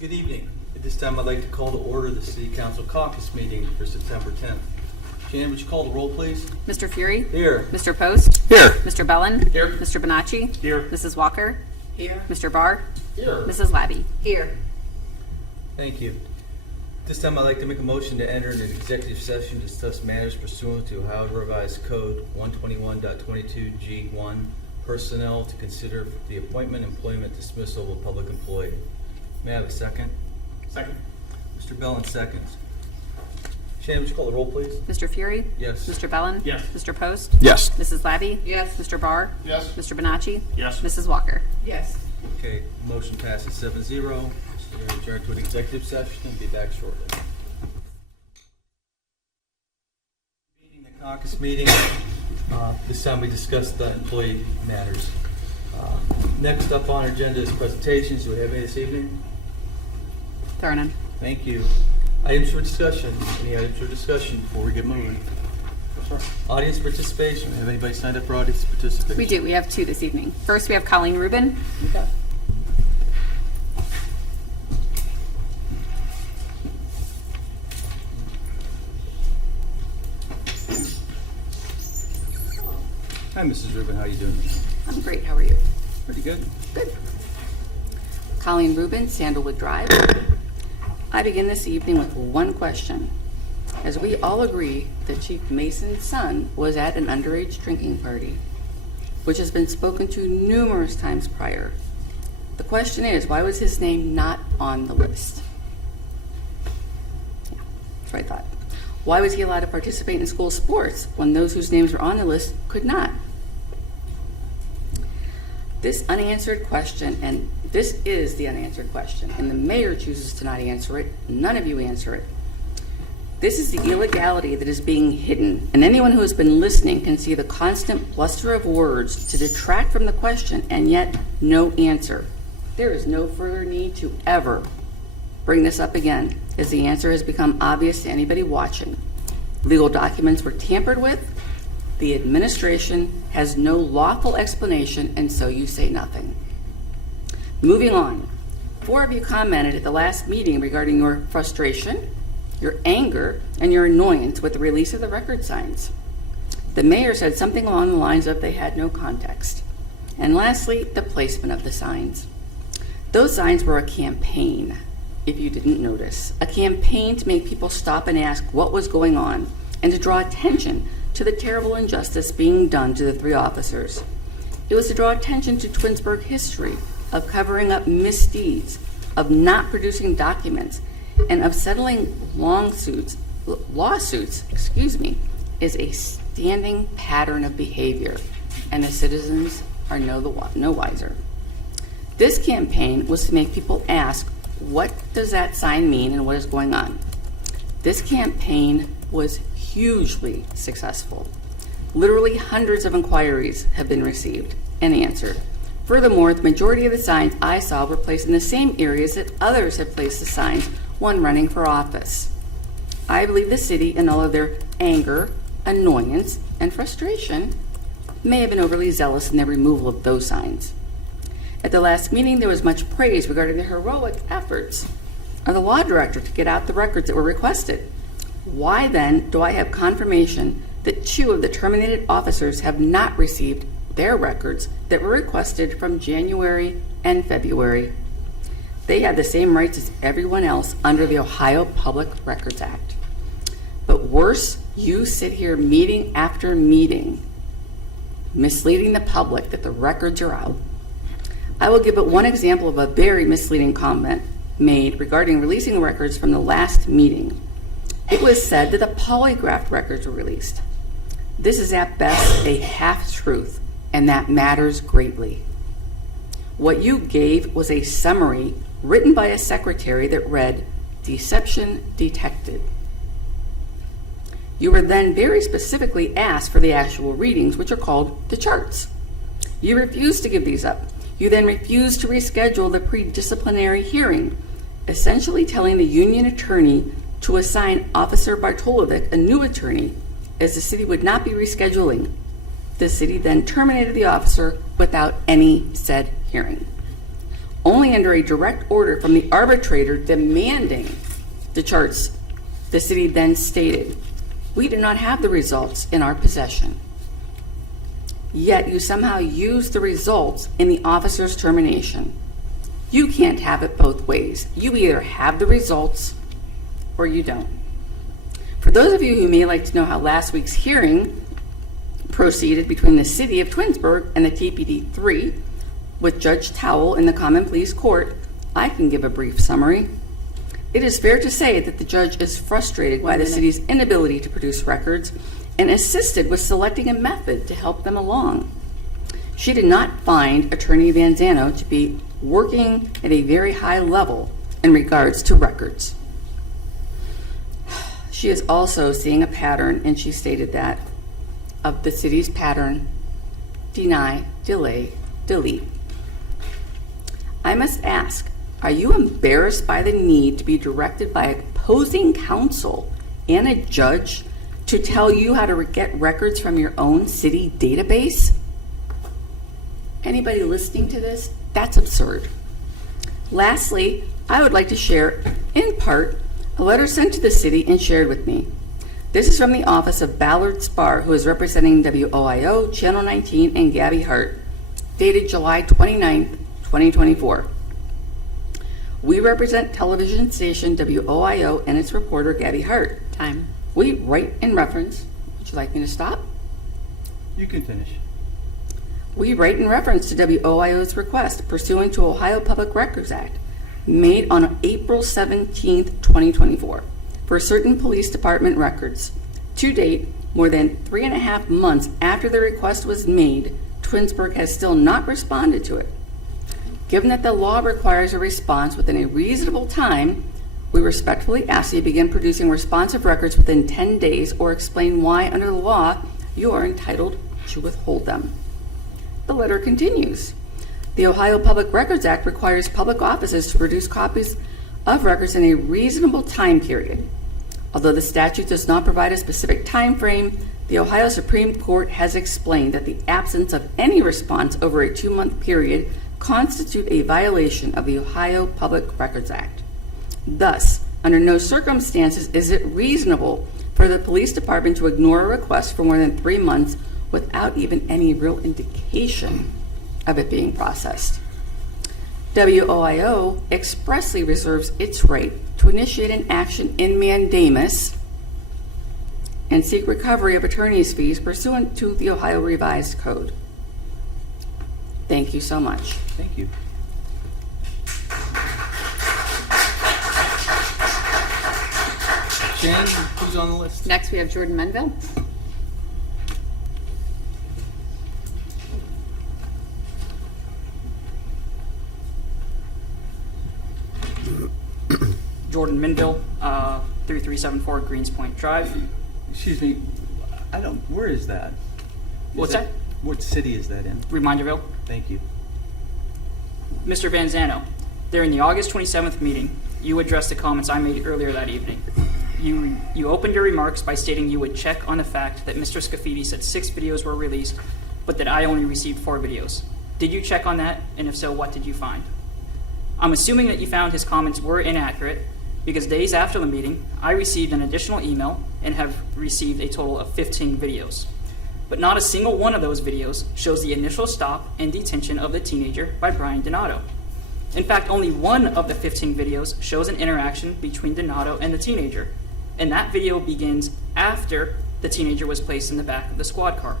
Good evening. At this time, I'd like to call to order the City Council Caucus meeting for September 10th. Jan, would you call the roll, please? Mr. Fury? Here. Mr. Post? Here. Mr. Bellin? Here. Mr. Bonacci? Here. Mrs. Walker? Here. Mr. Barr? Here. Mrs. Labby? Here. Thank you. This time, I'd like to make a motion to enter into an executive session to discuss matters pursuant to Ohio Revised Code 121.22G1, personnel to consider the appointment, employment, dismissal of a public employee. May I have a second? Second. Mr. Bellin seconds. Shannon, would you call the roll, please? Mr. Fury? Yes. Mr. Bellin? Yes. Mr. Post? Yes. Mrs. Labby? Yes. Mr. Barr? Yes. Mr. Bonacci? Yes. Mrs. Walker? Yes. Okay, motion passes 7-0. So we're going to adjourn to an executive session and be back shortly. The caucus meeting. This time we discussed the employee matters. Next up on our agenda is presentations. Do we have any this evening? There are none. Thank you. Items for discussion. Any items for discussion before we get moving? Audience participation. Have anybody signed up for audience participation? We do. We have two this evening. First, we have Colleen Rubin. Okay. Hi, Mrs. Rubin. How are you doing? I'm great. How are you? Pretty good. Good. Colleen Rubin, Sandalwood Drive. I begin this evening with one question. As we all agree that Chief Mason's son was at an underage drinking party, which has been spoken to numerous times prior, the question is, why was his name not on the list? Yeah, that's what I thought. Why was he allowed to participate in school sports when those whose names were on the list could not? This unanswered question, and this is the unanswered question, and the mayor chooses to not answer it. None of you answer it. This is the illegality that is being hidden, and anyone who has been listening can see the constant bluster of words to detract from the question, and yet no answer. There is no further need to ever bring this up again, as the answer has become obvious to anybody watching. Legal documents were tampered with. The administration has no lawful explanation, and so you say nothing. Moving on, 4 of you commented at the last meeting regarding your frustration, your anger, and your annoyance with the release of the record signs. The mayor said something along the lines of they had no context. And lastly, the placement of the signs. Those signs were a campaign, if you didn't notice, a campaign to make people stop and ask what was going on and to draw attention to the terrible injustice being done to the 3 officers. It was to draw attention to Twinsburg history of covering up misdeeds, of not producing documents, and of settling lawsuits, is a standing pattern of behavior, and the citizens are no wiser. This campaign was to make people ask, what does that sign mean and what is going on? This campaign was hugely successful. Literally hundreds of inquiries have been received and answered. Furthermore, the majority of the signs I saw were placed in the same areas that others have placed the signs when running for office. I believe the city, in all of their anger, annoyance, and frustration, may have been overly zealous in their removal of those signs. At the last meeting, there was much praise regarding the heroic efforts of the law director to get out the records that were requested. Why then do I have confirmation that 2 of the terminated officers have not received their records that were requested from January and February? They have the same rights as everyone else under the Ohio Public Records Act. But worse, you sit here meeting after meeting, misleading the public that the records are out. I will give but one example of a very misleading comment made regarding releasing records from the last meeting. It was said that the polygraph records were released. This is at best a half-truth, and that matters greatly. What you gave was a summary written by a secretary that read, "Deception detected." You were then very specifically asked for the actual readings, which are called the charts. You refused to give these up. You then refused to reschedule the pre-disciplinary hearing, essentially telling the union attorney to assign Officer Bartolovic a new attorney, as the city would not be rescheduling. The city then terminated the officer without any said hearing. only under a direct order from the arbitrator demanding the charts. The city then stated, "We do not have the results in our possession." Yet you somehow use the results in the officer's termination. You can't have it both ways. You either have the results or you don't. For those of you who may like to know how last week's hearing proceeded between the city of Twinsburg and the TPD-3 with Judge Towell in the Common Pleas Court, I can give a brief summary. It is fair to say that the judge is frustrated by the city's inability to produce records and assisted with selecting a method to help them along. She did not find Attorney Vanzano to be working at a very high level in regards to records. She is also seeing a pattern, and she stated that, of the city's pattern: deny, delay, delete. I must ask, are you embarrassed by the need to be directed by opposing counsel and a judge to tell you how to get records from your own city database? Anybody listening to this? That's absurd. Lastly, I would like to share, in part, a letter sent to the city and shared with me. This is from the office of Ballard Spar, who is representing WOIO, Channel 19, and Gabby Hart, dated July 29th, 2024. We represent television station WOIO and its reporter, Gabby Hart. Time. We write in reference, would you like me to stop? You can finish. We write in reference to WOIO's request pursuant to Ohio Public Records Act, made on April 17th, 2024, for certain police department records. To date, more than 3.5 months after the request was made, Twinsburg has still not responded to it. Given that the law requires a response within a reasonable time, we respectfully ask that you begin producing responsive records within 10 days or explain why, under the law, you are entitled to withhold them. The letter continues. The Ohio Public Records Act requires public offices to produce copies of records in a reasonable time period. Although the statute does not provide a specific time frame, the Ohio Supreme Court has explained that the absence of any response over a 2-month period constitute a violation of the Ohio Public Records Act. Thus, under no circumstances is it reasonable for the police department to ignore a request for more than 3 months without even any real indication of it being processed. WOIO expressly reserves its right to initiate an action in mandamus and seek recovery of attorney's fees pursuant to the Ohio Revised Code. Thank you so much. Thank you. Shane, who's on the list? Next, we have Jordan Menville. Jordan Minville, 3374 Greenspoint Drive. Excuse me, where is that? What's that? What city is that in? Reminderville. Thank you. Mr. Vanzano, during the August 27th meeting, you addressed the comments I made earlier that evening. You opened your remarks by stating you would check on the fact that Mr. Scafidi said 6 videos were released, but that I only received 4 videos. Did you check on that? And if so, what did you find? I'm assuming that you found his comments were inaccurate, because days after the meeting, I received an additional email and have received a total of 15 videos. But not a single one of those videos shows the initial stop and detention of the teenager by Brian Donato. In fact, only one of the 15 videos shows an interaction between Donato and the teenager, and that video begins after the teenager was placed in the back of the squad car.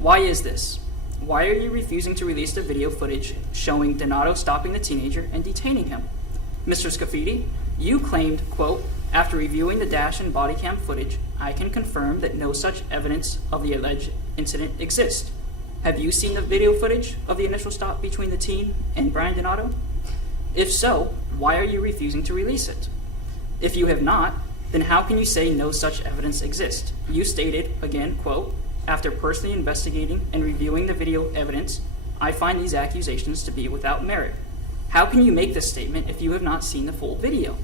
Why is this? Why are you refusing to release the video footage showing Donato stopping the teenager and detaining him? Mr. Scafidi, you claimed, quote, "After reviewing the dash and body cam footage, I can confirm that no such evidence of the alleged incident exists." Have you seen the video footage of the initial stop between the teen and Brian Donato? If so, why are you refusing to release it? If you have not, then how can you say no such evidence exists? You stated, again, quote, "After personally investigating and reviewing the video evidence, I find these accusations to be without merit." How can you make this statement if you have not seen the full video?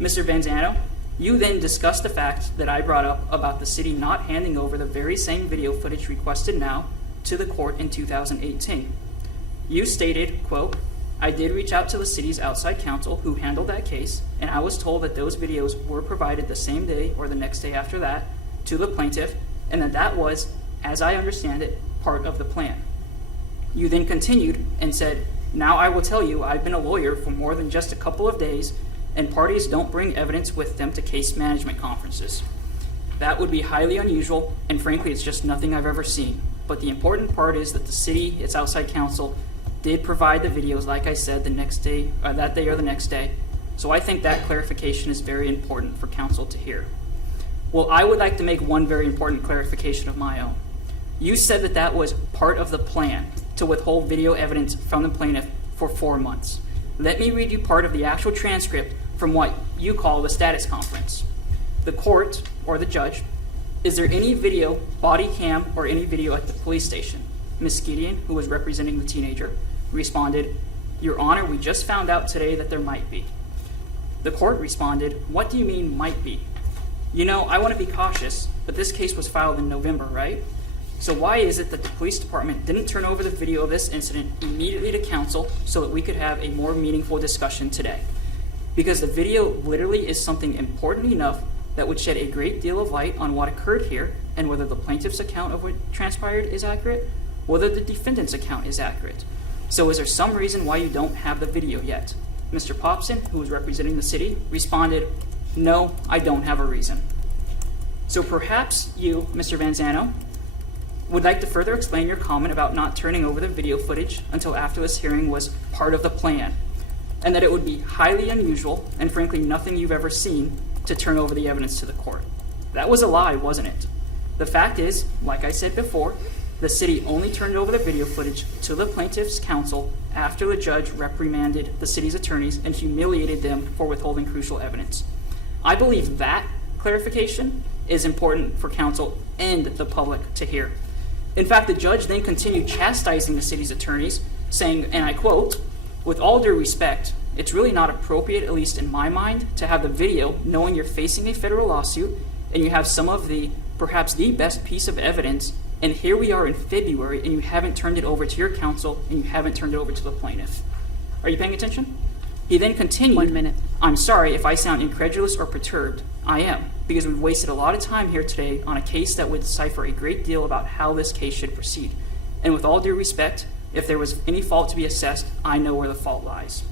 Mr. Vanzano, you then discussed the fact that I brought up about the city not handing over the very same video footage requested now to the court in 2018. You stated, quote, I did reach out to the city's outside counsel who handled that case, and I was told that those videos were provided the same day or the next day after that to the plaintiff, and that was, as I understand it, part of the plan. You then continued and said, now I will tell you I've been a lawyer for more than just a couple of days, and parties don't bring evidence with them to case management conferences. That would be highly unusual, and frankly, it's just nothing I've ever seen. But the important part is that the city, its outside counsel, did provide the videos, like I said, the next day, or that day or the next day. So I think that clarification is very important for counsel to hear. Well, I would like to make one very important clarification of my own. You said that that was part of the plan to withhold video evidence from the plaintiff for 4 months. Let me read you part of the actual transcript from what you call the status conference. The court, or the judge, is there any video, body cam, or any video at the police station? Ms. Gideon, who was representing the teenager, responded, Your Honor, we just found out today that there might be. The court responded, what do you mean might be? You know, I want to be cautious, but this case was filed in November, right? So why is it that the police department didn't turn over the video of this incident immediately to counsel so that we could have a more meaningful discussion today? Because the video literally is something important enough that would shed a great deal of light on what occurred here and whether the plaintiff's account of what transpired is accurate, whether the defendant's account is accurate. So is there some reason why you don't have the video yet? Mr. Popson, who was representing the city, responded, no, I don't have a reason. So perhaps you, Mr. Vanzano, would like to further explain your comment about not turning over the video footage until after this hearing was part of the plan, and that it would be highly unusual and frankly nothing you've ever seen to turn over the evidence to the court. That was a lie, wasn't it? The fact is, like I said before, the city only turned over the video footage to the plaintiff's counsel after the judge reprimanded the city's attorneys and humiliated them for withholding crucial evidence. I believe that clarification is important for counsel and the public to hear. In fact, the judge then continued chastising the city's attorneys, saying, and I quote, with all due respect, it's really not appropriate, at least in my mind, to have the video knowing you're facing a federal lawsuit and you have some of the, perhaps the best piece of evidence, and here we are in February and you haven't turned it over to your counsel and you haven't turned it over to the plaintiff. Are you paying attention? He then continued, 1 minute. I'm sorry if I sound incredulous or perturbed. I am, because we've wasted a lot of time here today on a case that would decipher a great deal about how this case should proceed. And with all due respect, if there was any fault to be assessed, I know where the fault lies.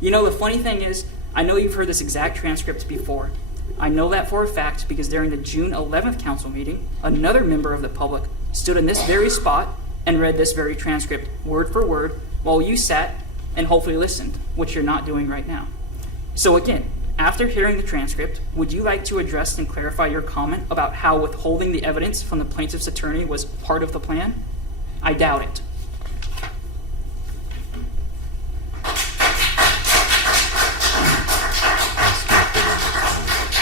You know, the funny thing is, I know you've heard this exact transcript before. I know that for a fact because during the June 11th council meeting, another member of the public stood in this very spot and read this very transcript word for word while you sat and hopefully listened, which you're not doing right now. So again, after hearing the transcript, would you like to address and clarify your comment about how withholding the evidence from the plaintiff's attorney was part of the plan? I doubt it.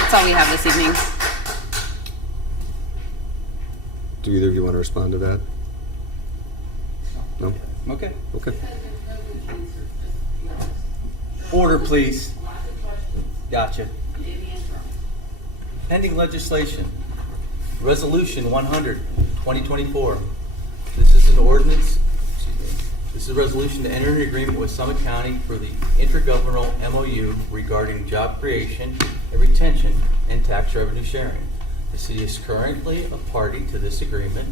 That's all we have this evening. Do either of you want to respond to that? No? Okay. Okay. Order, please. Gotcha. Pending legislation. Resolution 100, 2024. This is an ordinance, this is a resolution to enter an agreement with Summit County for the intergovernmental MOU regarding job creation and retention and tax revenue sharing. The city is currently a party to this agreement,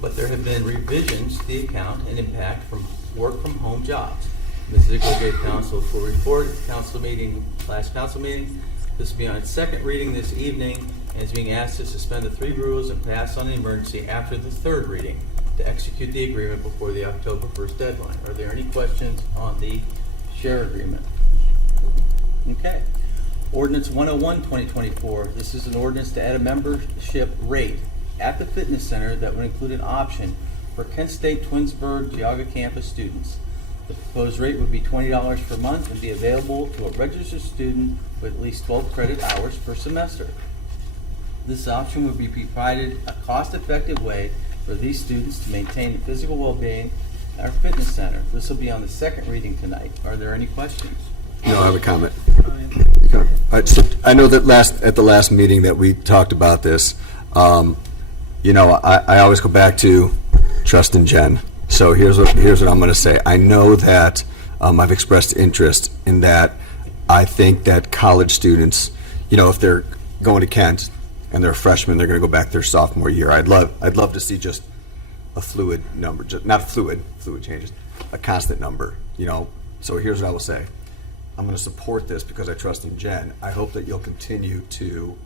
but there have been revisions to the account and impact from work from home jobs. Ms. Ziegler gave council a full report at the council meeting, last council meeting. This will be on its second reading this evening and is being asked to suspend the 3 rules and pass on an emergency after the 3rd reading to execute the agreement before the October 1st deadline. Are there any questions on the share agreement? Okay. Ordinance 101, 2024. This is an ordinance to add a membership rate at the fitness center that would include an option for Kent State Twinsburg Geauga campus students. The proposed rate would be $20 per month and be available to a registered student with at least 12 credit hours per semester. This option would be provided a cost-effective way for these students to maintain physical well-being at our fitness center. This will be on the 2nd reading tonight. Are there any questions? No, I have a comment. All right, so I know that at the last meeting that we talked about this, you know, I always go back to trust in Jen. So here's what I'm going to say. I know that I've expressed interest in that. I think that college students, if they're going to Kent and they're freshmen, they're going to go back their sophomore year. I'd love to see just a fluid number, not fluid changes, a constant number, So here's what I will say. I'm going to support this because I trust in Jen. I hope that you'll continue to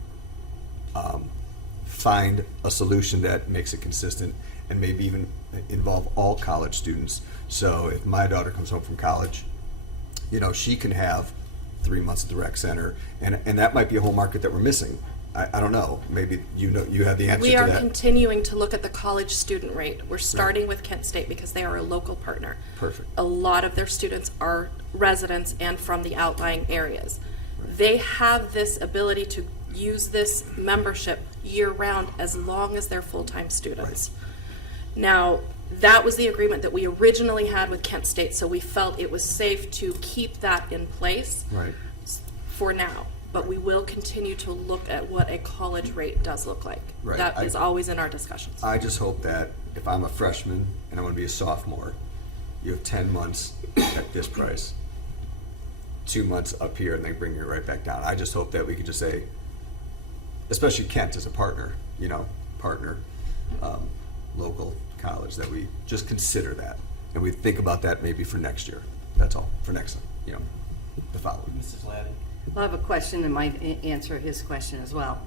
find a solution that makes it consistent and maybe even involve all college students. So if my daughter comes home from college, she can have 3 months at the rec center, and that might be a whole market that we're missing. I don't know. Maybe you have the answer We to are that. continuing to look at the college student rate. We're starting with Kent State because they are a local partner. Perfect. A lot of their students are residents and from the outlying areas. They have this ability to use this membership year-round as long as they're full-time students. Now, that was the agreement that we originally had with Kent State, so we felt it was safe to keep that in place Right. for now. But we will continue to look at what a college rate does look like. Right. That is always in our discussions. I just hope that if I'm a freshman and I want to be a sophomore, you have 10 months at this price, 2 months up here, and they bring you right back down. I just hope that we could just say, especially Kent as a partner, local college, that we just consider that. And we think about that maybe for next year. That's all, for next, the following. Mrs. Ladd? Well, I have a question and might answer his question as well.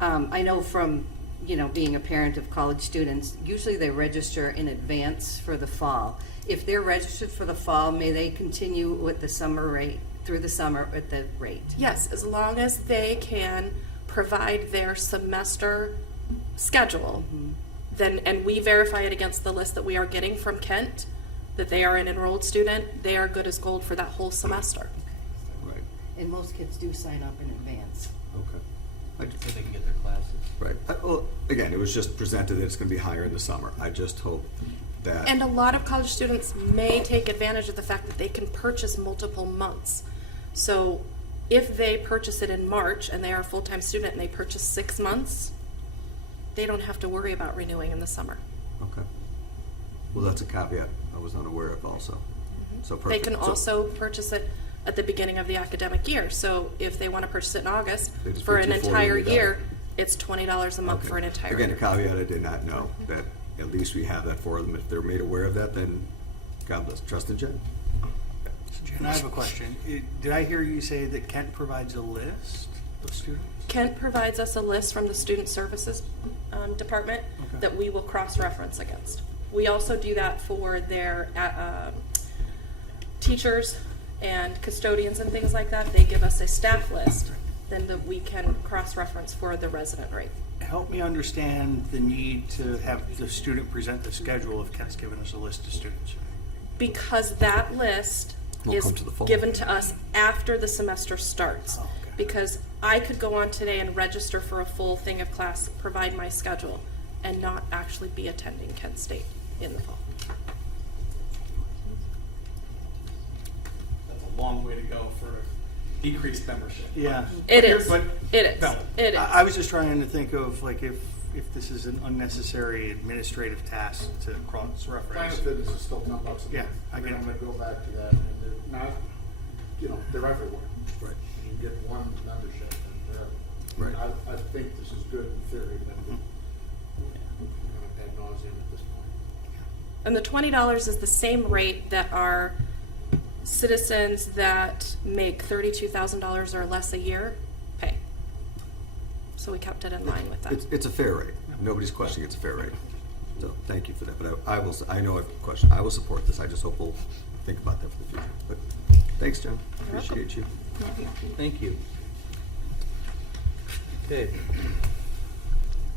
I know from, being a parent of college students, usually they register in advance for the fall. If they're registered for the fall, may they continue with the summer rate, through the summer at the rate? Yes, as long as they can provide their semester schedule, then, and we verify it against the list that we are getting from Kent, that they are an enrolled student, they are good as gold for that whole semester. Right. And most kids do sign up in advance. Okay. So they can get their classes. Right. Well, again, it was just presented that it's going to be higher in the summer. I just hope that. And a lot of college students may take advantage of the fact that they can purchase multiple months. So if they purchase it in March and they are a full-time student and they purchase 6 months, they don't have to worry about renewing in the summer. Okay. Well, that's a caveat I was unaware of also. So perfect. They can So- also purchase it at the beginning of the academic year. So if they want to purchase it in August They just for pay an $240 entire and they're year, done. it's $20 a month Okay. for an entire Again, a year. caveat I did not know, that at least we have that for them. If they're made aware of that, then God bless. Trust in Jen. Jen, I have a question. Did I hear you say that Kent provides a list of students? Kent provides us a list from the Student Services Department Okay. that we will cross-reference against. We also do that for their teachers and custodians and things like that. They give us a staff list then that we can cross-reference for the resident rate. Help me understand the need to have the student present the schedule if Kent's given us a list of students. Because that list Will is come to the fall. given to us after the semester starts. Oh, okay. Because I could go on today and register for a full thing of class, provide my schedule, and not actually be attending Kent State in the fall. That's a long way to go for decreased membership. Yeah. It is. But- It is. No. It is. I was just trying to think of like if this is an unnecessary administrative task to cross-reference. Planet Fitness is still $10 a month. Yeah, I I mean, get I'm it. gonna go back to that, and they're not, they're everywhere. Right. You can get one membership, and they're, Right. I think this is good in theory, but ad nauseum at this point. And the $20 is the same rate that our citizens that make $32,000 or less a year pay. So we kept it in line with that. It's a fair rate. Nobody's questioning it's a fair rate. So thank you for that. But I know I have a question. I will support this. I just hope we'll think about that for the future. But thanks, Jen. You're welcome. Appreciate you. Thank you. Okay.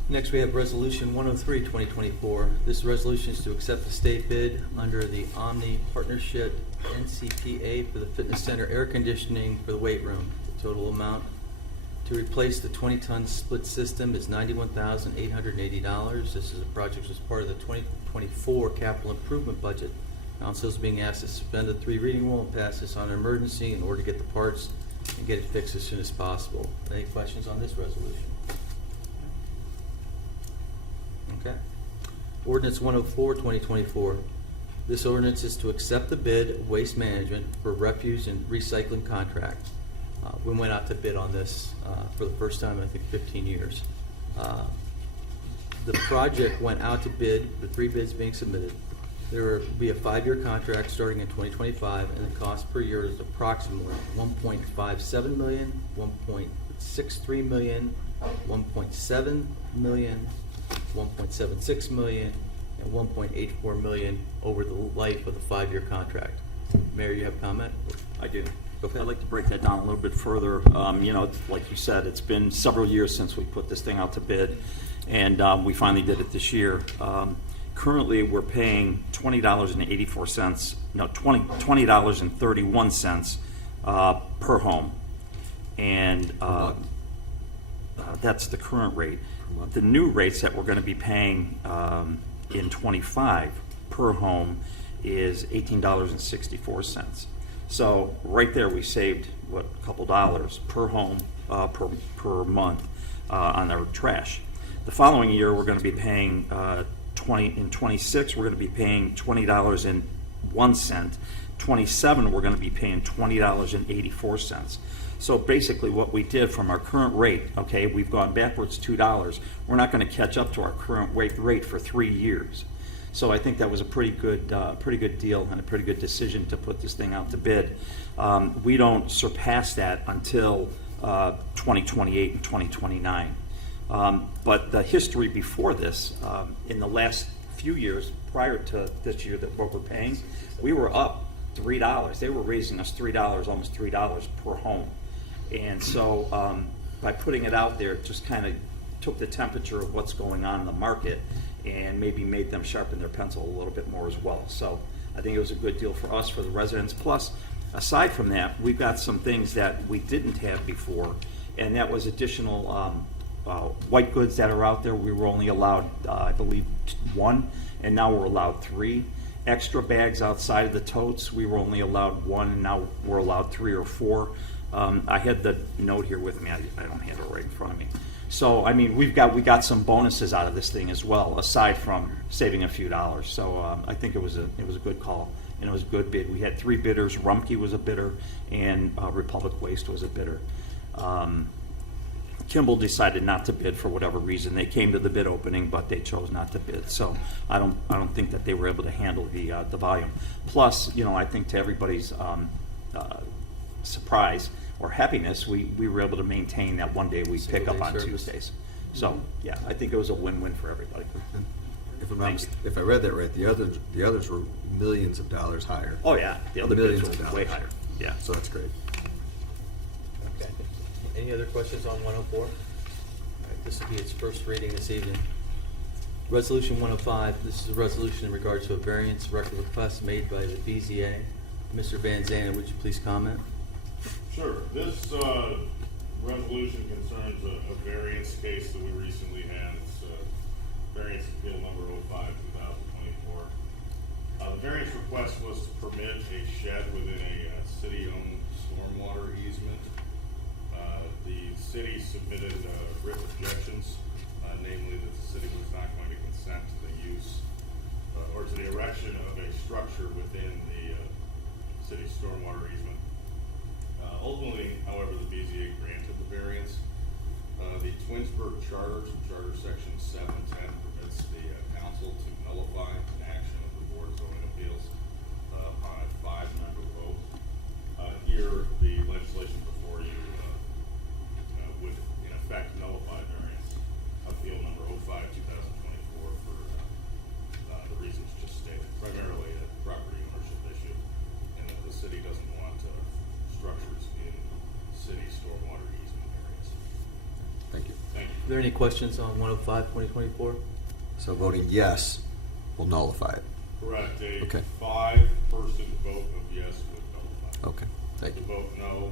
Next, we have Resolution 103, 2024. This resolution is to accept the state bid under the Omni Partnership NCPA for the fitness center air conditioning for the weight room. The total amount to replace the 20-ton split system is $91,880. This is a project as part of the 2024 capital improvement budget. Council is being asked to suspend the 3 reading rule and pass this on an emergency in order to get the parts and get it fixed as soon as possible. Any questions on this resolution? Okay. Ordinance 104, 2024. This ordinance is to accept the bid of Waste Management for refuse and recycling contract. We went out to bid on this for the first time in, I think, 15 years. The project went out to bid, the 3 bids being submitted. There will be a 5-year contract starting in 2025, and the cost per year is approximately $1.57 million, $1.63 million, $1.7 million, $1.76 million, and $1.84 million over the life of the 5-year contract. Mayor, you have a comment? I do. Okay. I'd like to break that down a little bit further. Like you said, it's been several years since we put this thing out to bid, and we finally did it this year. Currently, we're paying $20.31 per home, and that's the current rate. The new rates that we're going to be paying in #25 per home is $18.64. So right there, we saved a couple dollars per home per month on our trash. The following year, we're going to be paying in 26, we're going to be paying $20.01. 27, we're going to be paying $20.84. So basically, what we did from our current rate, okay, we've gone backwards $2. We're not going to catch up to our current rate for 3 years. So I think that was a pretty good deal and a pretty good decision to put this thing out to bid. We don't surpass that until 2028 and 2029. But the history before this, in the last few years prior to this year, that what we're paying, we were up $3. They were raising us $3, almost $3 per home. And so by putting it out there, it just kind of took the temperature of what's going on in the market and maybe made them sharpen their pencil a little bit more as well. So I think it was a good deal for us, for the residents. Plus, aside from that, we've got some things that we didn't have before, and that was additional white goods that are out there. We were only allowed, I believe, 1, and now we're allowed 3. Extra bags outside of the totes, we were only allowed 1, and now we're allowed 3 or 4. I had the note here with me. I don't have it right in front of me. So I mean, we got some bonuses out of this thing as well, aside from saving a few dollars. So I think it was a good call, and it was a good bid. We had 3 bidders. Rumpke was a bidder, and Republic Waste was a bidder. Kimball decided not to bid for whatever reason. They came to the bid opening, but they chose not to bid. So I don't think that they were able to handle the volume. Plus, I think to everybody's surprise or happiness, we were able to maintain that one day we pick up on service. Tuesdays. So yeah, I think it was a win-win for everybody. If I read that right, the others were millions of dollars higher. Oh yeah, the other bids Millions were of way dollars. higher. Yeah. So that's great. Okay. Any other questions on 104? All right, this will be its first reading this evening. Resolution 105, this is a resolution in regards to a variance record request made by the BZA. Mr. Van Zandt, would you please comment? Sure. This resolution concerns a variance case that we recently had. It's variance appeal number 05-2024. The variance request was to permit a shed within a city-owned stormwater easement. The city submitted written objections, namely that the city was not going to consent to the use or to the erection of a structure within the city stormwater easement. Ultimately, however, the BZA granted the variance. The Twinsburg Charter, Charter Section 710, permits the council to nullify an action of the Board of Zoning Appeals upon a 5-member vote. Here, the legislation before you would, in effect, nullify variance appeal number 05-2024 for the reasons just stated, primarily a property ownership issue, and that the city doesn't want structures in city stormwater easement areas. Thank you. Thank you. Are there any questions on 105-2024? So voting yes will nullify it. Correct. A Okay. 5-person vote of yes would nullify. Okay, thank The you. vote no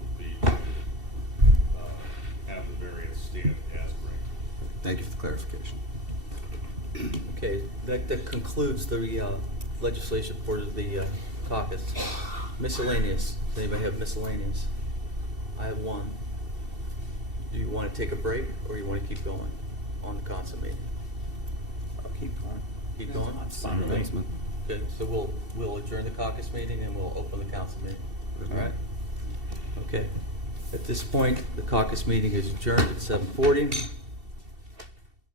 would be to have the variance stand as granted. Thank you for the clarification. Okay, that concludes the legislation for the caucus. Miscellaneous. Does anybody have miscellaneous? I have one. Do you want to take a break, or you want to keep going on the council meeting? I'll keep going. Keep going? That's fine with me. Okay, so we'll adjourn the caucus meeting and we'll open the council meeting. All right? Okay. At this point, the caucus meeting is adjourned at 7:40.